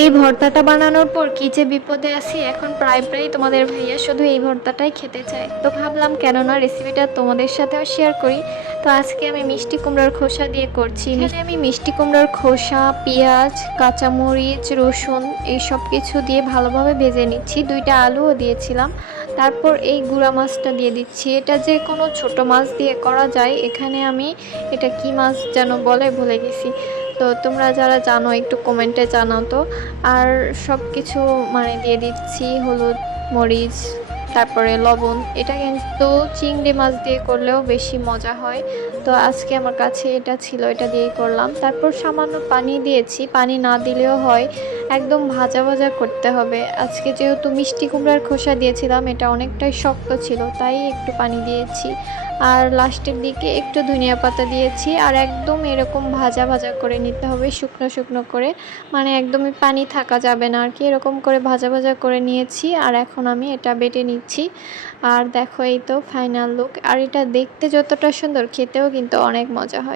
এই ভর্তাটা বানানোর পর কি যে বিপদে আছি, এখন প্রায় প্রায় তোমাদের ভাইয়া শুধু এই ভর্তাটাই খেতে চায়। তো ভাবলাম কেন না রেসিপিটা তোমাদের সাথেও শেয়ার করি। তো আজকে আমি মিষ্টি কুমড়োর খোসা দিয়ে করছি। এখানে আমি মিষ্টি কুমড়োর খোসা, পেঁয়াজ, কাঁচামরিচ, রসুন এই সব কিছু দিয়ে ভালোভাবে ভেজে নিচ্ছি। 2টা আলুও দিয়েছিলাম। তারপর এই গুঁড়া মাছটা দিয়ে দিচ্ছি। এটা যে কোনো ছোট মাছ দিয়ে করা যায়। এখানে আমি এটা কি মাছ যেন বলে ভুলে গেছি। তো তোমরা যারা জানো একটু কমেন্টে জানাও তো। আর সব কিছু মানে দিয়ে দিচ্ছি, হলুদ, মরিচ, তারপরে লবণ। এটা কিন্তু চিংড়ি মাছ দিয়ে করলেও বেশি মজা হয়। তো আজকে আমার কাছে এটা ছিল, এটা দিয়েই করলাম। তারপর সামান্য পানি দিয়েছি, পানি না দিলেও হয়, একদম ভাজা ভাজা করতে হবে। আজকে যেহেতু মিষ্টি কুমড়ার খোসা দিয়েছিলাম, এটা অনেকটাই শক্ত ছিল, তাই একটু পানি দিয়েছি। আর লাস্টের দিকে একটু ধনিয়া পাতা দিয়েছি। আর একদম এরকম ভাজা ভাজা করে নিতে হবে, শুকনো শুকনো করে, মানে একদমই পানি থাকা যাবে না আর কি। এরকম করে ভাজা ভাজা করে নিয়েছি। আর এখন আমি এটা বেটে নিচ্ছি। আর দেখো এই তো ফাইনাল লুক। আর এটা দেখতে যতটা সুন্দর, খেতেও কিন্তু অনেক মজা হয়।